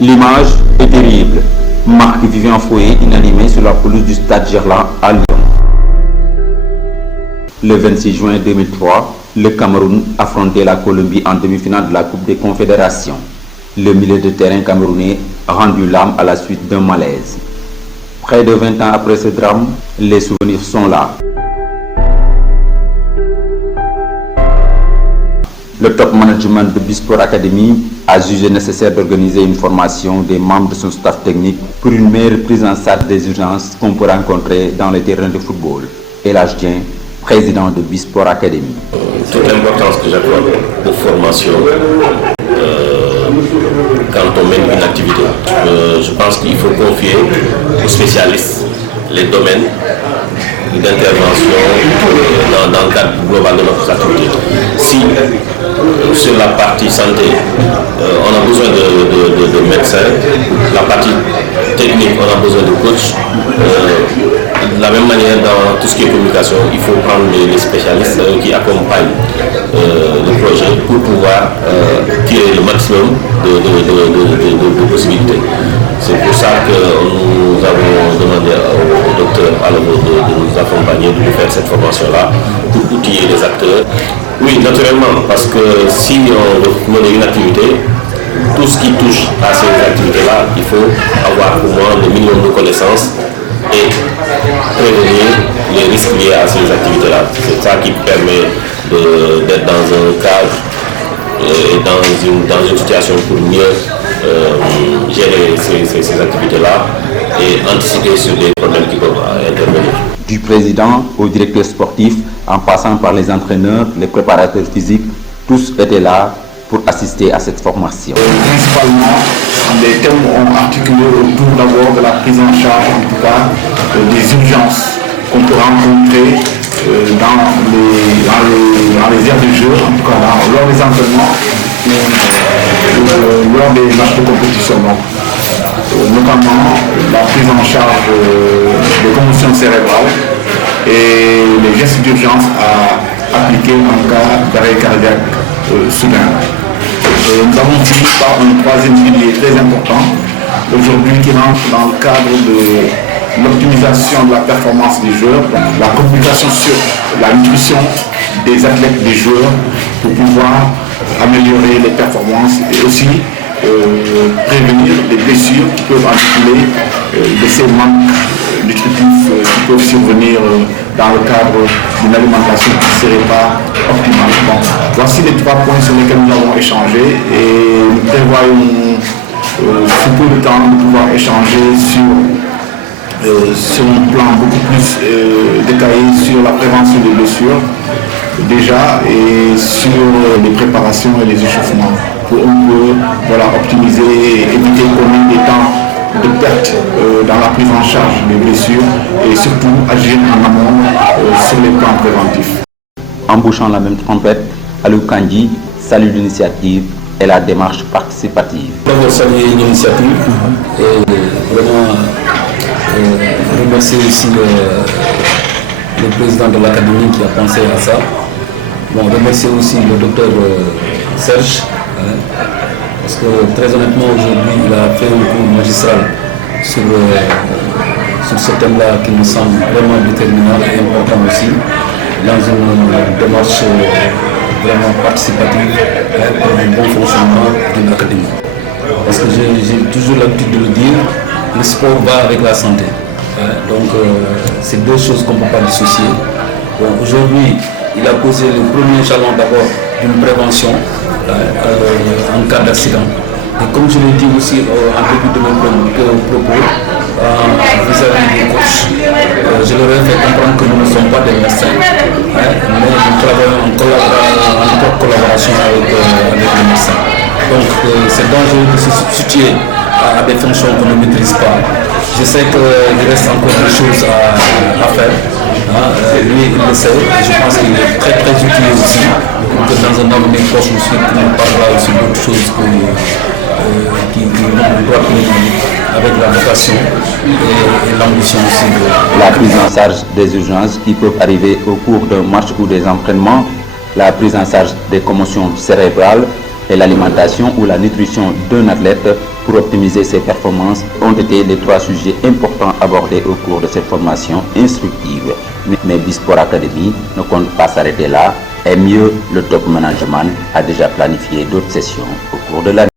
L'image est terrible. Marc Vivian Foué inanimé sur la pelouse du stade Gerland à Lyon. Le 26 juin 2003, le Cameroun affrontait la Colombie en demi-finale de la Coupe des Confédérations. Le milieu de terrain camerounais a rendu l'âme à la suite d'un malaise. Près de 20 ans après ce drame, les souvenirs sont là. Le top management de Bisport Academy a jugé nécessaire d'organiser une formation des membres de son staff technique pour une meilleure prise en charge des urgences qu'on peut rencontrer dans les terrains de football. El Hadj Dieng, président de Bisport Academy. Toute l'importance que j'accorde aux formations quand on mène une activité. Je pense qu'il faut confier aux spécialistes les domaines d'intervention dans le cadre global de notre activité. Si sur la partie santé, on a besoin de médecins, la partie technique, on a besoin de coachs. De la même manière, dans tout ce qui est communication, il faut prendre les spécialistes qui accompagnent le projet pour pouvoir tirer le maximum de possibilités. C'est pour ça que nous avons demandé au docteur Alabo de nous accompagner, de nous faire cette formation-là pour outiller les acteurs. Oui, naturellement, parce que si on veut mener une activité, tout ce qui touche à ces activités-là, il faut avoir au moins le minimum de connaissances et prévenir les risques liés à ces activités-là. C'est ça qui permet d'être dans un cadre et dans une situation pour mieux gérer ces activités-là et anticiper sur les problèmes qui peuvent intervenir. Du président au directeur sportif, en passant par les entraîneurs, les préparateurs physiques, tous étaient là pour assister à cette formation. Principalement, les thèmes ont articulé autour d'abord de la prise en charge, en tout cas, des urgences qu'on peut rencontrer dans les aires de jeu, en tout cas lors des entraînements, lors des matchs de compétition. Notamment la prise en charge des commotions cérébrales et les gestes d'urgence à appliquer en cas d'arrêt cardiaque soudain. Nous avons fini par un troisième pilier très important aujourd'hui qui rentre dans le cadre de l'optimisation de la performance des joueurs, la communication sur la nutrition des athlètes, des joueurs, pour pouvoir améliorer les performances et aussi prévenir les blessures qui peuvent articuler de ces manques nutritifs qui peuvent survenir dans le cadre d'une alimentation qui ne serait pas optimale. Bon, voici les 3 points sur lesquels nous avons échangé et nous prévoyons sous peu de temps de pouvoir échanger sur un plan beaucoup plus détaillé sur la prévention des blessures déjà et sur les préparations et les échauffements pour un peu optimiser et éviter qu'on ait des temps de perte dans la prise en charge des blessures et surtout agir en amont sur les plans préventifs. En bouchant la même trompette, Aliou Kandji salue l'initiative et la démarche participative. D'abord saluer l'initiative et vraiment remercier aussi le président de l'académie qui a pensé à ça. Bon, remercier aussi le docteur Serge, parce que très honnêtement aujourd'hui il a fait un cours magistral sur ce thème-là qui me semble vraiment déterminant et important aussi dans une démarche vraiment participative pour le bon fonctionnement d'une académie. Parce que j'ai toujours l'habitude de le dire, le sport va avec la santé. Donc c'est deux choses qu'on ne peut pas dissocier. Bon, aujourd'hui, il a posé le premier jalon d'abord d'une prévention en cas d'accident. Et comme je l'ai dit aussi en début de mon propos, vis-à-vis des coachs, je leur ai fait comprendre que nous ne sommes pas des médecins, mais nous travaillons en étroite collaboration avec les médecins. Donc c'est dangereux de se substituer à des fonctions qu'on ne maîtrise pas. Je sais qu'il reste encore des choses à faire. Lui, il le sait, et je pense qu'il est très très utile aussi, que dans un avenir proche aussi, qu'on parlera aussi d'autres choses qui doivent venir avec la vocation et l'ambition aussi. La prise en charge des urgences qui peuvent arriver au cours d'un match ou des entraînements, la prise en charge des commotions cérébrales, et l'alimentation ou la nutrition d'un athlète pour optimiser ses performances ont été les 3 sujets importants abordés au cours de cette formation instructive. Mais Bisport Academy ne compte pas s'arrêter là, et mieux, le top management a déjà planifié d'autres sessions au cours de l'année.